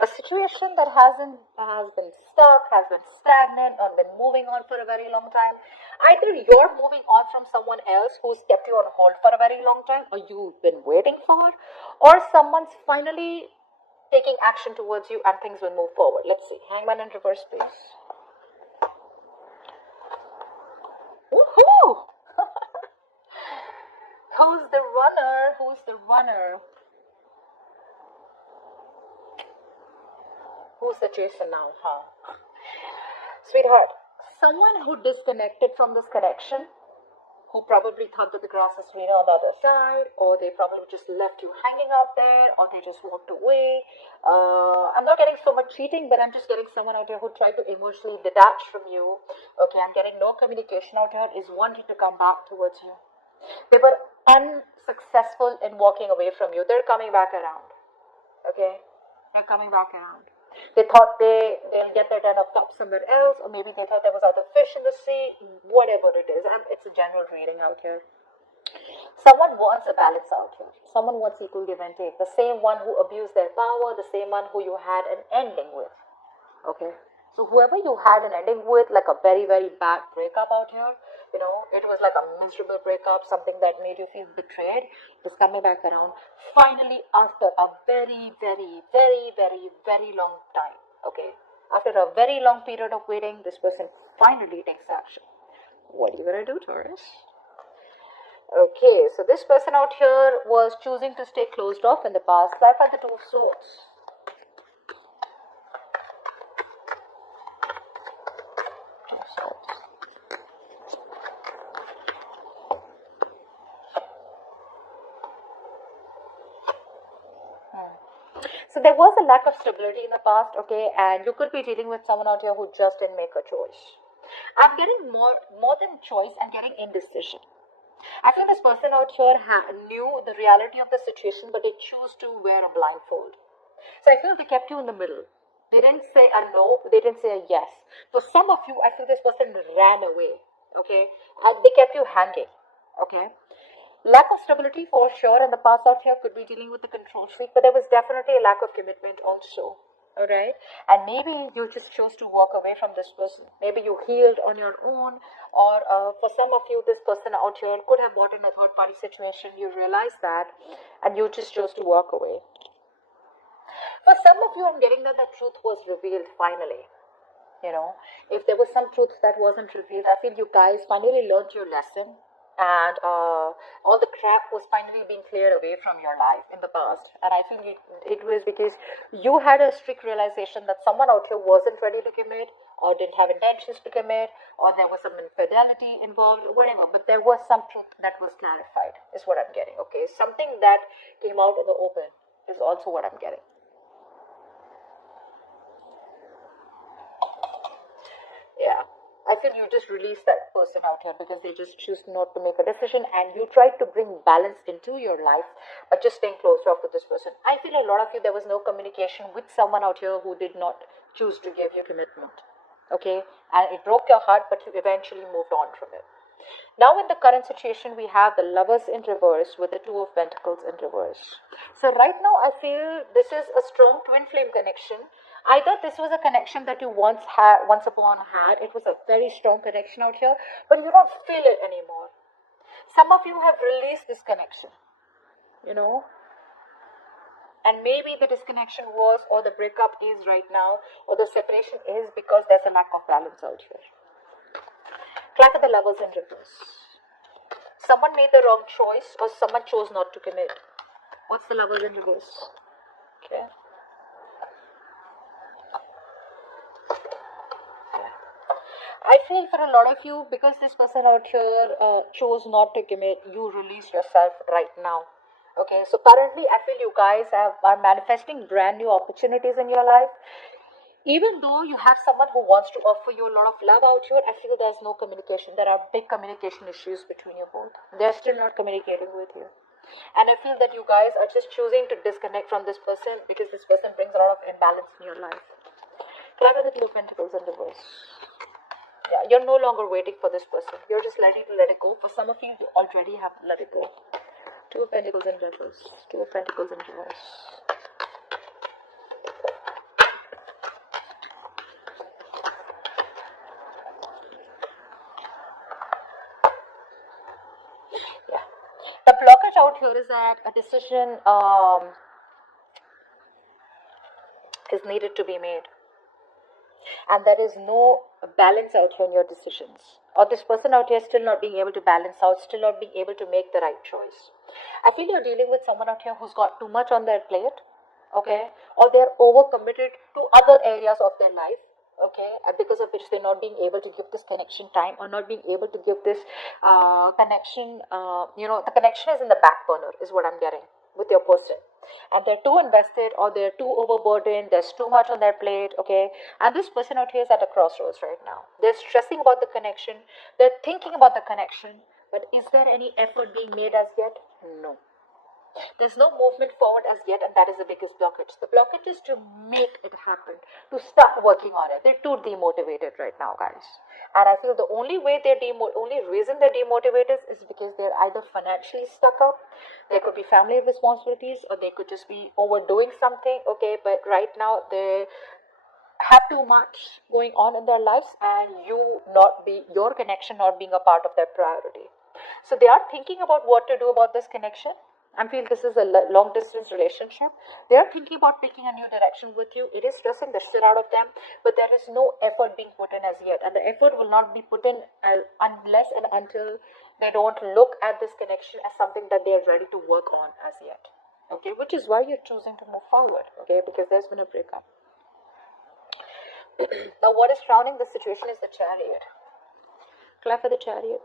A situation that has been stuck, has been stagnant, or been moving on for a very long time. Either you're moving on from someone else who's kept you on hold for a very long time, or you've been waiting for, or someone's finally taking action towards you and things will move forward. Let's see. Hangman in reverse, please. Woohoo! Who's the runner? Who's the runner? Who's the chaser now, huh? Sweetheart, someone who disconnected from this connection, who probably thought that the grass is greener on the other side, or they probably just left you hanging out there, or they just walked away. I'm not getting so much cheating, but I'm just getting someone out here who tried to emotionally detach from you. Okay, I'm getting no communication out here, is wanting to come back towards you. They were unsuccessful in walking away from you. They're coming back around. Okay, they're coming back around. They thought they'll get their 10 of cups somewhere else, or maybe they thought there was other fish in the sea, whatever it is. It's a general reading out here. Someone wants a balance out here. Someone wants equal give and take. The same one who abused their power, the same one who you had an ending with. Okay? So whoever you had an ending with, like a very, very bad breakup out here, it was like a miserable breakup, something that made you feel betrayed, is coming back around. Finally, after a very, very, very, very, very long time, okay? After a very long period of waiting, this person finally takes action. What are you going to do, Taurus? Okay, so this person out here was choosing to stay closed off in the past life at the Two of Swords. So there was a lack of stability in the past, okay, and you could be dealing with someone out here who just didn't make a choice. I'm getting more than choice, I'm getting indecision. I feel this person out here knew the reality of the situation, but they chose to wear a blindfold. So I feel they kept you in the middle. They didn't say a no, they didn't say a yes. For some of you, I feel this person ran away, okay, and they kept you hanging, okay. Lack of stability for sure, and the past out here could be dealing with the control freak, but there was definitely a lack of commitment also. Alright, and maybe you just chose to walk away from this person. Maybe you healed on your own, or for some of you, this person out here could have bought in a third party situation. You realize that, and you just chose to walk away. For some of you, I'm getting that the truth was revealed finally. If there was some truth that wasn't revealed, I feel you guys finally learned your lesson. And all the crap was finally being cleared away from your life in the past. And I feel it was because you had a strict realization that someone out here wasn't ready to commit, or didn't have intentions to commit, or there was some infidelity involved, or whatever. But there was some truth that was clarified, is what I'm getting. Okay, something that came out in the open is also what I'm getting. Yeah. I feel you just release that person out here because they just choose not to make a decision, and you tried to bring balance into your life by just staying close off with this person. I feel a lot of you, there was no communication with someone out here who did not choose to give you commitment. Okay, and it broke your heart, but you eventually moved on from it. Now in the current situation, we have the Lovers in reverse with the Two of Pentacles in reverse. So right now, I feel this is a strong twin flame connection. Either this was a connection that you once upon had, it was a very strong connection out here, but you don't feel it anymore. Some of you have released this connection, and maybe the disconnection was, or the breakup is right now, or the separation is because there's a lack of balance out here. Clap at the Lovers in reverse. Someone made the wrong choice, or someone chose not to commit. What's the Lovers in reverse? Okay. I feel for a lot of you, because this person out here chose not to commit, you release yourself right now. Okay, so currently I feel you guys are manifesting brand new opportunities in your life. Even though you have someone who wants to offer you a lot of love out here, I feel there's no communication. There are big communication issues between you both. They're still not communicating with you. And I feel that you guys are just choosing to disconnect from this person because this person brings a lot of imbalance in your life. Clap at the Two of Pentacles in reverse. Yeah, you're no longer waiting for this person. You're just ready to let it go. For some of you, you already have let it go. Two of Pentacles in reverse. Two of Pentacles in reverse. The blockage out here is that a decision is needed to be made, and there is no balance out here in your decisions, or this person out here still not being able to balance out, still not being able to make the right choice. I feel you're dealing with someone out here who's got too much on their plate, okay, or they're overcommitted to other areas of their life, okay, and because of which they're not being able to give this connection time, or not being able to give this connection, the connection is in the back burner is what I'm getting with your person, and they're too invested, or they're too overburdened, there's too much on their plate, okay, and this person out here is at a crossroads right now. They're stressing about the connection, they're thinking about the connection, but is there any effort being made as yet? No. There's no movement forward as yet, and that is the biggest blockage. The blockage is to make it happen, to start working on it. They're too demotivated right now, guys. And I feel the only way only reason they're demotivated is because they're either financially stuck up, there could be family responsibilities, or they could just be overdoing something, okay, but right now they have too much going on in their lives, and your connection not being a part of their priority. So they are thinking about what to do about this connection. I feel this is a long distance relationship. They are thinking about taking a new direction with you. It is stressing the shit out of them, but there is no effort being put in as yet, and the effort will not be put in unless and until they don't look at this connection as something that they are ready to work on as yet, okay, which is why you're choosing to move forward, okay, because there's been a breakup. Now what is surrounding the situation is the Chariot. Clap for the Chariot.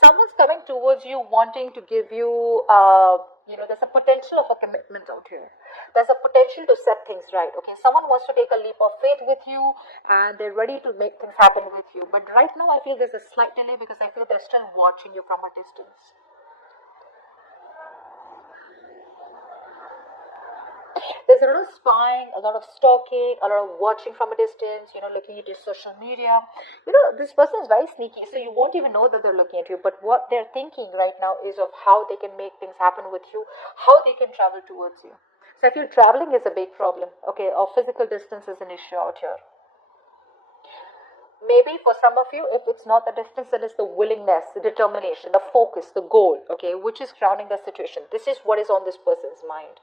Someone's coming towards you wanting to give you, there's a potential of a commitment out here. There's a potential to set things right, okay? Someone wants to take a leap of faith with you, and they're ready to make things happen with you. But right now, I feel there's a slight delay because I feel they're still watching you from a distance. There's a lot of spying, a lot of stalking, a lot of watching from a distance, looking at your social media. This person is very sneaky, so you won't even know that they're looking at you. But what they're thinking right now is of how they can make things happen with you, how they can travel towards you. So I feel traveling is a big problem, okay, or physical distance is an issue out here. Maybe for some of you, if it's not the distance, then it's the willingness, the determination, the focus, the goal, okay, which is crowning the situation. This is what is on this person's mind.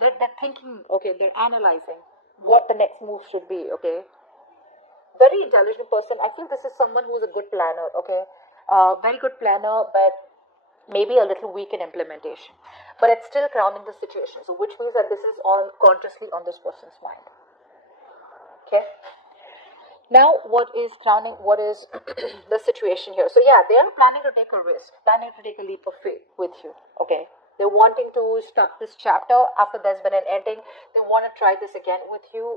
They're thinking, okay, they're analyzing what the next move should be, okay. Very intelligent person. I feel this is someone who is a good planner, okay. Very good planner, but maybe a little weak in implementation. But it's still crowning the situation. So which means that this is all consciously on this person's mind. Okay. Now, what is crowning, what is the situation here? So yeah, they are planning to take a risk, planning to take a leap of faith with you, okay. They're wanting to start this chapter after there's been an ending. They want to try this again with you.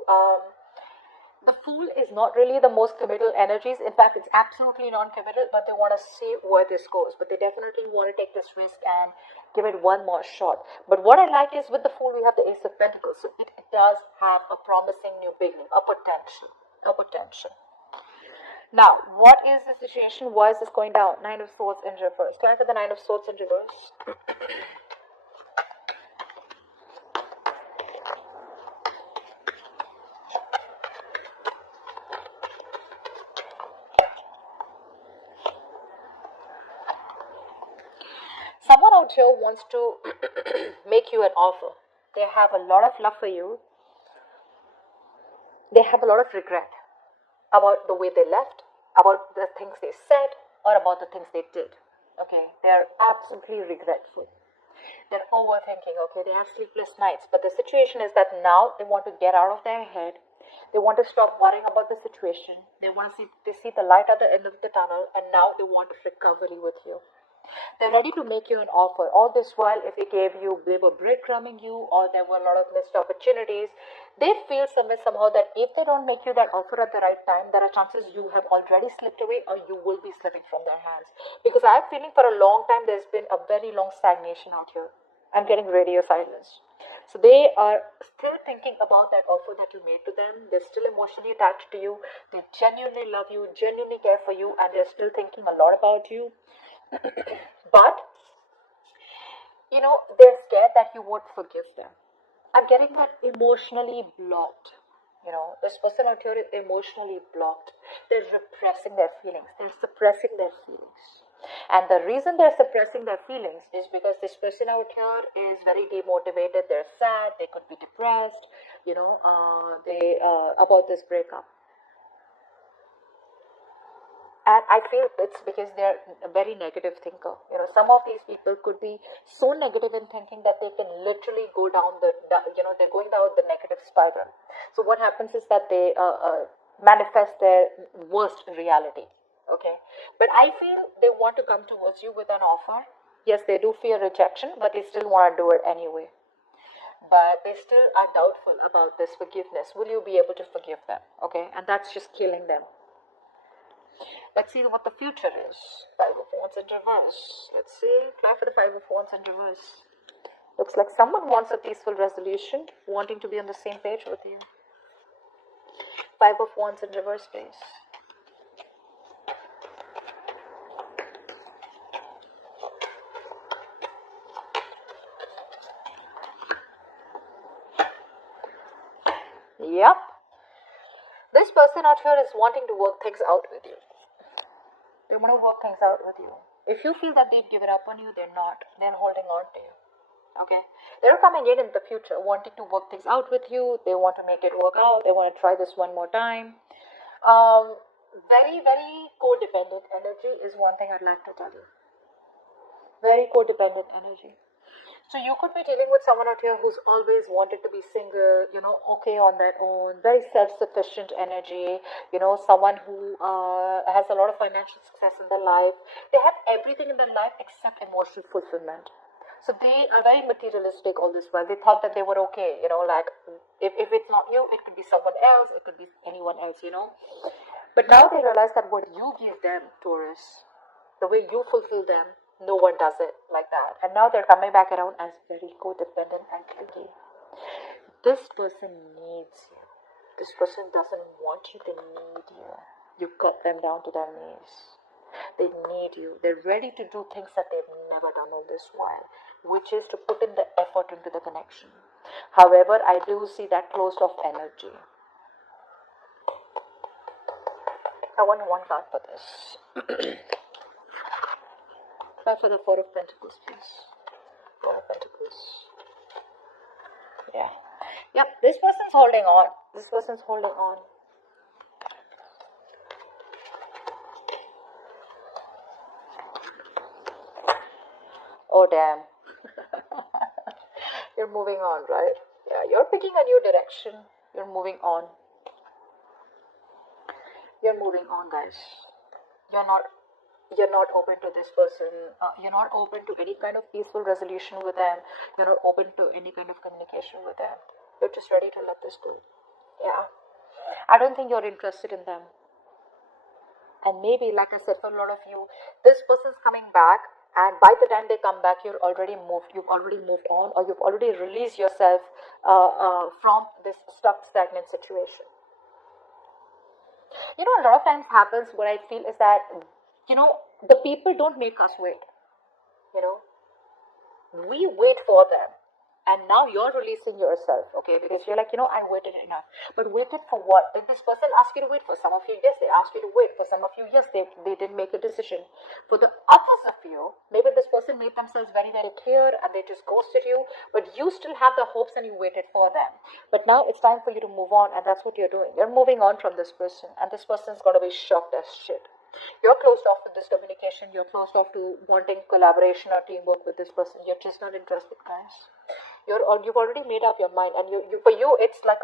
The Fool is not really the most committal energies. In fact, it's absolutely non-committal, but they want to see where this goes. But they definitely want to take this risk and give it one more shot. But what I like is with the Fool, we have the Ace of Pentacles. So it does have a promising new beginning, a potential. Now, what is the situation? Why is this going down? Nine of Swords in reverse. Can I for the Nine of Swords in reverse? Someone out here wants to make you an offer. They have a lot of love for you. They have a lot of regret about the way they left, about the things they said, or about the things they did. Okay, they are absolutely regretful. They're overthinking, okay, they have sleepless nights. But the situation is that now they want to get out of their head. They want to stop worrying about the situation. They see the light at the end of the tunnel, and now they want recovery with you. They're ready to make you an offer. All this while, if they were breadcrumbing you, or there were a lot of missed opportunities, they feel somehow that if they don't make you that offer at the right time, there are chances you have already slipped away, or you will be slipping from their hands. Because I'm feeling for a long time there's been a very long stagnation out here. I'm getting radio silence. So they are still thinking about that offer that you made to them. They're still emotionally attached to you. They genuinely love you, genuinely care for you, and they're still thinking a lot about you. But they're scared that you won't forgive them. I'm getting that emotionally blocked. This person out here is emotionally blocked. They're repressing their feelings. They're suppressing their feelings. And the reason they're suppressing their feelings is because this person out here is very demotivated. They're sad. They could be depressed, they about this breakup. And I feel it's because they're a very negative thinker. Some of these people could be so negative in thinking that they can literally go down they're going down the negative spiral. So what happens is that they manifest their worst reality. Okay. But I feel they want to come towards you with an offer. Yes, they do fear rejection, but they still want to do it anyway. But they still are doubtful about this forgiveness. Will you be able to forgive them? Okay. And that's just killing them. Let's see what the future is. Five of Wands in reverse. Let's see. Apply for the Five of Wands in reverse. Looks like someone wants a peaceful resolution, wanting to be on the same page with you. Five of Wands in reverse, please. Yep. This person out here is wanting to work things out with you. They want to work things out with you. If you feel that they've given up on you, they're not. They're holding on to you. Okay? They're coming in the future wanting to work things out with you. They want to make it work out. They want to try this one more time. Very, very codependent energy is one thing I'd like to tell you. Very codependent energy. So you could be dealing with someone out here who's always wanted to be single, okay on their own, very self-sufficient energy, someone who has a lot of financial success in their life. They have everything in their life except emotional fulfillment. So they are very materialistic all this while. They thought that they were okay, like if it's not you, it could be someone else, it could be anyone else, But now they realize that what you give them, Taurus, the way you fulfill them, no one does it like that. And now they're coming back around as very codependent and clingy. This person needs you. This person doesn't want you, they need you. You cut them down to their knees. They need you. They're ready to do things that they've never done all this while, which is to put in the effort into the connection. However, I do see that closed off energy. I want one card for this. Try for the Four of Pentacles, please. Four of Pentacles. Yeah. Yep, this person's holding on. This person's holding on. Oh, damn. You're moving on, right? Yeah, you're picking a new direction. You're moving on. You're moving on, guys. You're not open to this person. You're not open to any kind of peaceful resolution with them. You're not open to any kind of communication with them. You're just ready to let this go. Yeah. I don't think you're interested in them. And maybe, like I said, for a lot of you, this person's coming back, and by the time they come back, you've already moved on, or you've already released yourself from this stuck, stagnant situation. A lot of times happens, what I feel is that, the people don't make us wait. We wait for them. And now you're releasing yourself, okay? Because you're like, I waited enough. But waited for what? Did this person ask you to wait? For some of you, yes, they asked you to wait. For some of you, yes, they didn't make a decision. For the others of you, maybe this person made themselves very, very clear and they just ghosted you. But you still have the hopes and you waited for them. But now it's time for you to move on, and that's what you're doing. You're moving on from this person, and this person's going to be shocked as shit. You're closed off to this communication. You're closed off to wanting collaboration or teamwork with this person. You're just not interested, guys. You've already made up your mind, and for you it's like